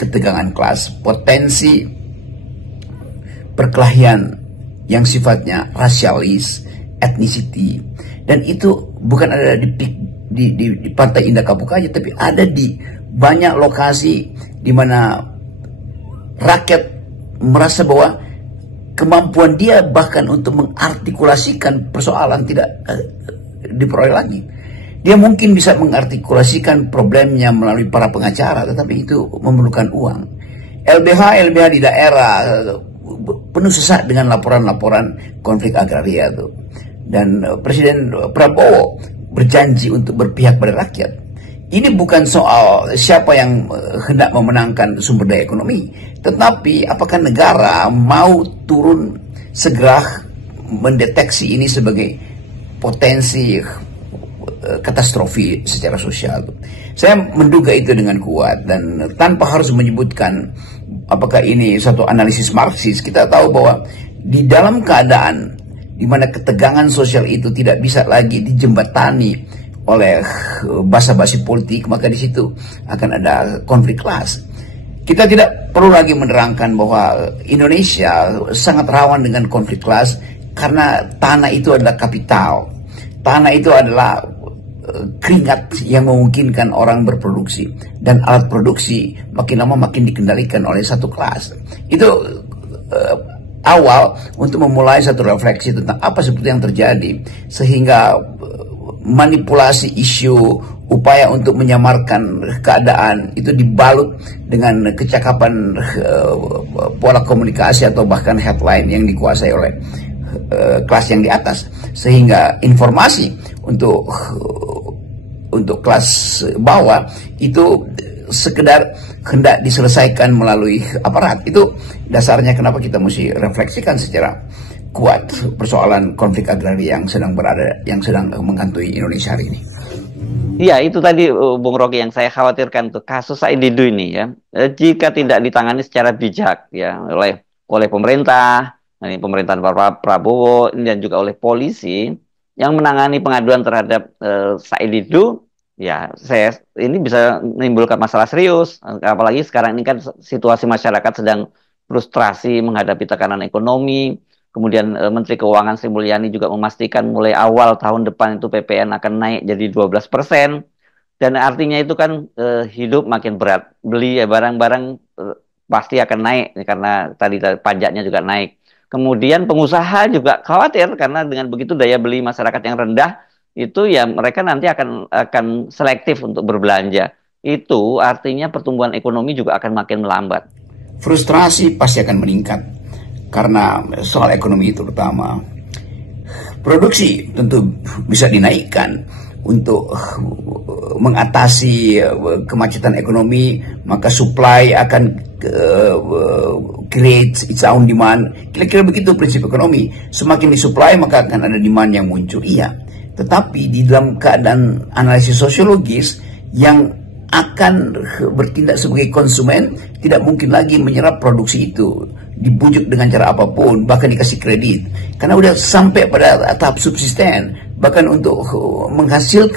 ketegangan kelas, potensi perkelahian yang sifatnya rasialis, ethnicity, dan itu bukan ada di Pantai Indah Kapuk aja, tapi ada di banyak lokasi di mana rakyat merasa bahwa kemampuan dia bahkan untuk mengartikulasikan persoalan tidak diperoleh lagi. Dia mungkin bisa mengartikulasikan problemnya melalui para pengacara, tetapi itu memerlukan uang. LBH di daerah penuh sesak dengan laporan-laporan konflik agraria itu. Dan Presiden Prabowo berjanji untuk berpihak pada rakyat. Ini bukan soal siapa yang hendak memenangkan sumber daya ekonomi, tetapi apakah negara mau turun segera mendeteksi ini sebagai potensi katastrofi secara sosial. Saya menduga itu dengan kuat, dan tanpa harus menyebutkan apakah ini satu analisis Marxis, kita tahu bahwa di dalam keadaan di mana ketegangan sosial itu tidak bisa lagi dijembatani oleh basa-basi politik, maka di situ akan ada konflik kelas. Kita tidak perlu lagi menerangkan bahwa Indonesia sangat rawan dengan konflik kelas karena tanah itu adalah kapital. Tanah itu adalah keringat yang memungkinkan orang berproduksi, dan alat produksi makin lama makin dikendalikan oleh satu kelas. Itu awal untuk memulai satu refleksi tentang apa sebetulnya yang terjadi, sehingga manipulasi isu, upaya untuk menyamarkan keadaan itu dibalut dengan kecakapan pola komunikasi atau bahkan headline yang dikuasai oleh kelas yang di atas, sehingga informasi untuk kelas bawah itu sekedar hendak diselesaikan melalui aparat. Itu dasarnya kenapa kita mesti refleksikan secara kuat persoalan konflik agraria yang sedang menghantui Indonesia hari ini. Iya, itu tadi Bung Rocky yang saya khawatirkan tuh, kasus Said Didu ini ya. Jika tidak ditangani secara bijak ya oleh pemerintah, ini pemerintahan Pak Prabowo dan juga oleh polisi yang menangani pengaduan terhadap Said Didu, ya ini bisa menimbulkan masalah serius. Apalagi sekarang ini kan situasi masyarakat sedang frustrasi menghadapi tekanan ekonomi. Kemudian Menteri Keuangan Sri Mulyani juga memastikan mulai awal tahun depan itu PPN akan naik jadi 12%. Dan artinya itu kan hidup makin berat. Beli ya barang-barang pasti akan naik karena tadi pajaknya juga naik. Kemudian pengusaha juga khawatir karena dengan begitu daya beli masyarakat yang rendah, itu ya mereka nanti akan selektif untuk berbelanja. Itu artinya pertumbuhan ekonomi juga akan makin melambat. Frustrasi pasti akan meningkat karena soal ekonomi itu pertama. Produksi tentu bisa dinaikkan untuk mengatasi kemacetan ekonomi, maka supply akan create its own demand. Kira-kira begitu prinsip ekonomi. Semakin disupply maka akan ada demand yang muncul. Iya, tetapi di dalam keadaan analisis sosiologis yang akan bertindak sebagai konsumen tidak mungkin lagi menyerap produksi itu, dibujuk dengan cara apapun, bahkan dikasih kredit, karena udah sampai pada tahap subsisten, bahkan untuk menghasilkan